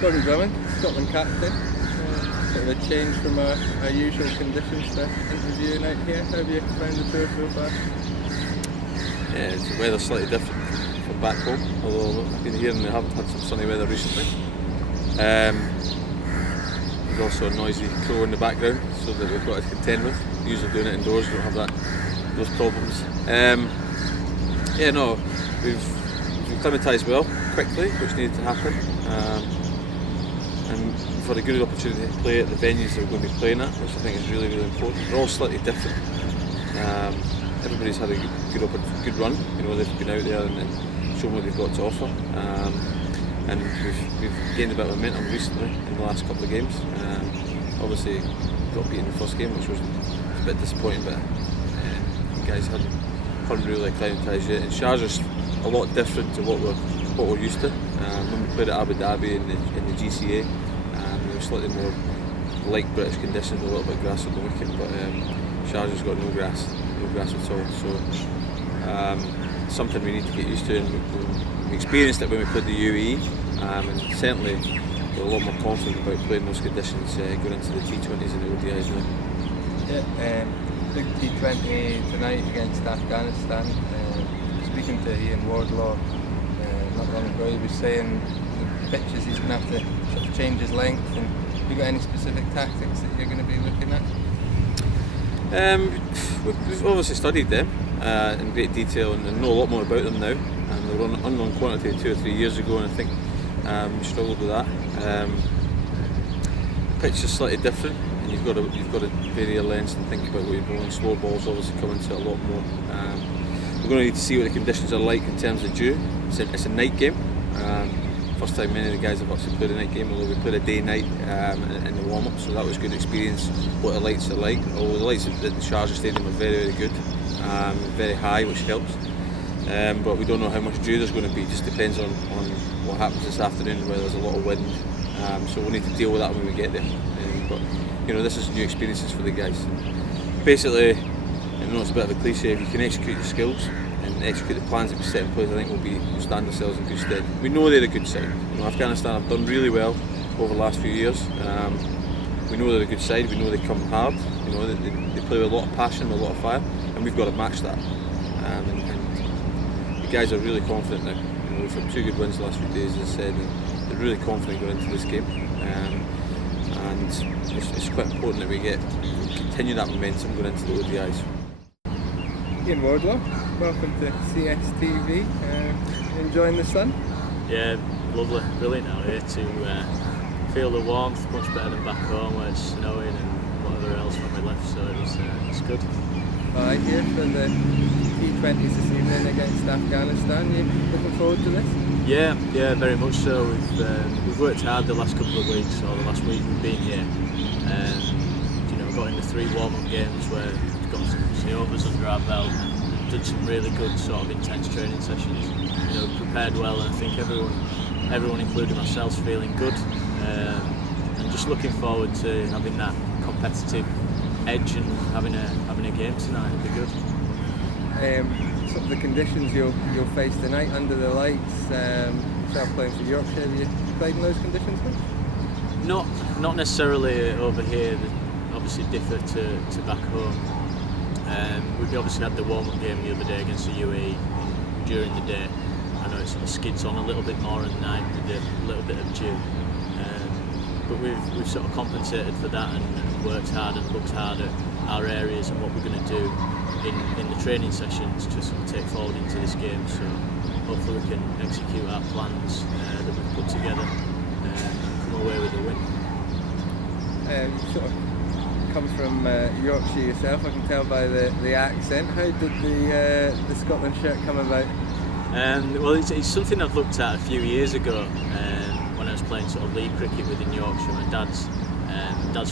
Gordon Drummond, Scotland captain. Sort of a change from our usual conditions for interviewing out here. How have you found the tour so far? Yeah, the weather's slightly different from back home, although I've been here and we haven't had some sunny weather recently. There's also a noisy crow in the background, so that we've got to contend with. Usually doing it indoors, don't have those problems. Yeah, no, we've acclimatised well, quickly, which needed to happen. And we've had a good opportunity to play at the venues that we're going to be playing at, which I think is really, really important. They're all slightly different. Everybody's had a good run. You know, they've been out there and shown what they've got to offer. And we've gained a bit of momentum recently in the last couple of games. Obviously, got beaten in the first game, which was a bit disappointing, but the guys hadn't really acclimatised yet. And Sharjah's a lot different to what we're used to. When we played at Abu Dhabi in the GCA, we were slightly more like British conditions, a little bit of grass on the weekend, but Sharjah's got no grass at all. So something we need to get used to, and we experienced it when we played the UAE, and certainly we're a lot more confident about playing those conditions going into the T20s and the ODIs now. Yeah, big T20 tonight against Afghanistan. Speaking to Iain Wardlaw not long ago, he was saying the pitches he's going to have to sort of change his length. And have you got any specific tactics that you're going to be looking at? We've obviously studied them in great detail and know a lot more about them now. They were on unknown quantity 2 or 3 years ago, and I think we struggled with that. The pitch is slightly different, and you've got to vary your lengths and think about what you're bowling. Slow balls obviously come into it a lot more. We're going to need to see what the conditions are like in terms of dew. It's a night game. First time many of the guys have actually played a night game, although we played a day-night in the warm-up, so that was a good experience. What the lights are like. Although the lights at the Sharjah Stadium are very, very good, very high, which helps. But we don't know how much dew there's going to be. It just depends on what happens this afternoon, where there's a lot of wind. So we'll need to deal with that when we get there. But you know, this is new experiences for the guys. Basically, I know it's a bit of a cliche, if you can execute your skills and execute the plans that we set in place, I think we'll stand ourselves in good stead. We know they're a good side. You know, Afghanistan have done really well over the last few years. We know they're a good side, we know they come hard, you know, they play with a lot of passion, with a lot of fire, and we've got to match that. And the guys are really confident now. You know, we've had 2 good wins the last few days, as I said, and they're really confident going into this game. And it's quite important that we continue that momentum going into the ODIs. Iain Wardlaw, welcome to CSTV. Enjoying the sun? Yeah, lovely, brilliant out here to feel the warmth, much better than back home where it's snowing and whatever else when we left, so it's good. Alright, here for the T20s this evening against Afghanistan. You looking forward to this? Yeah, very much so. We've worked hard the last couple of weeks, or the last week we've been here. You know, got into 3 warm-up games where we've got some overs under our belt, done some really good sort of intense training sessions. You know, prepared well, and I think everyone including ourselves, feeling good, and just looking forward to having that competitive edge and having a game tonight. It'll be good. Sort of the conditions you'll face tonight under the lights. Yourself playing for Yorkshire, have you played in those conditions much? Not necessarily over here. They obviously differ to back home. We've obviously had the warm-up game the other day against the UAE during the day. I know it sort of skids on a little bit more at night with a little bit of dew. But we've sort of compensated for that and worked hard and looked hard at our areas and what we're going to do in the training sessions to sort of take forward into this game. So hopefully we can execute our plans that we've put together and come away with a win. You sort of come from Yorkshire yourself, I can tell by the accent. How did the Scotland shirt come about? Well, it's something I've looked at a few years ago when I was playing sort of league cricket within Yorkshire. My dad's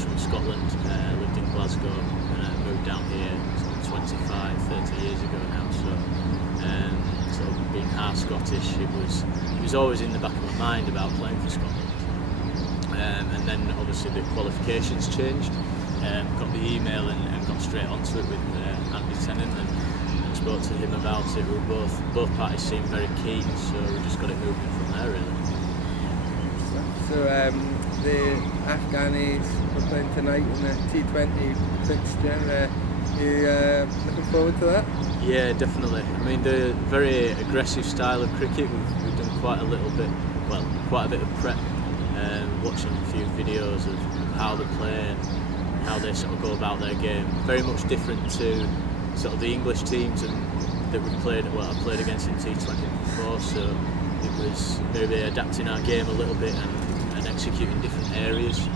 from Scotland, lived in Glasgow, and moved down here sort of 25, 30 years ago now. So sort of being half Scottish, it was always in the back of my mind about playing for Scotland. And then obviously the qualifications changed. Got the email and got straight onto it with Andy Tennant and spoke to him about it. We both parties seemed very keen, so we just got it moving from there really. So the Afghanis are playing tonight in the T20 fixture. You looking forward to that? Yeah, definitely. I mean, the very aggressive style of cricket. We've done quite a bit of prep, watching a few videos of how they play and how they sort of go about their game. Very much different to sort of the English teams that I've played against in T20 before. So it was maybe adapting our game a little bit and executing different areas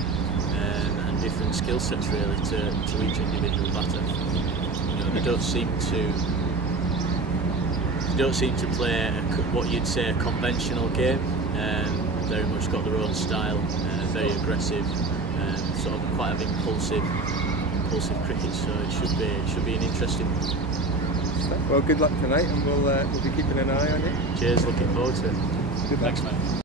and different skill sets really to each individual batter. You know, they don't seem to play what you'd say a conventional game. Very much got their own style, very aggressive, sort of quite an impulsive cricket. So it should be an interesting one. Well, good luck tonight, and we'll be keeping an eye on you. Cheers, looking forward to it. Good luck. Thanks, mate.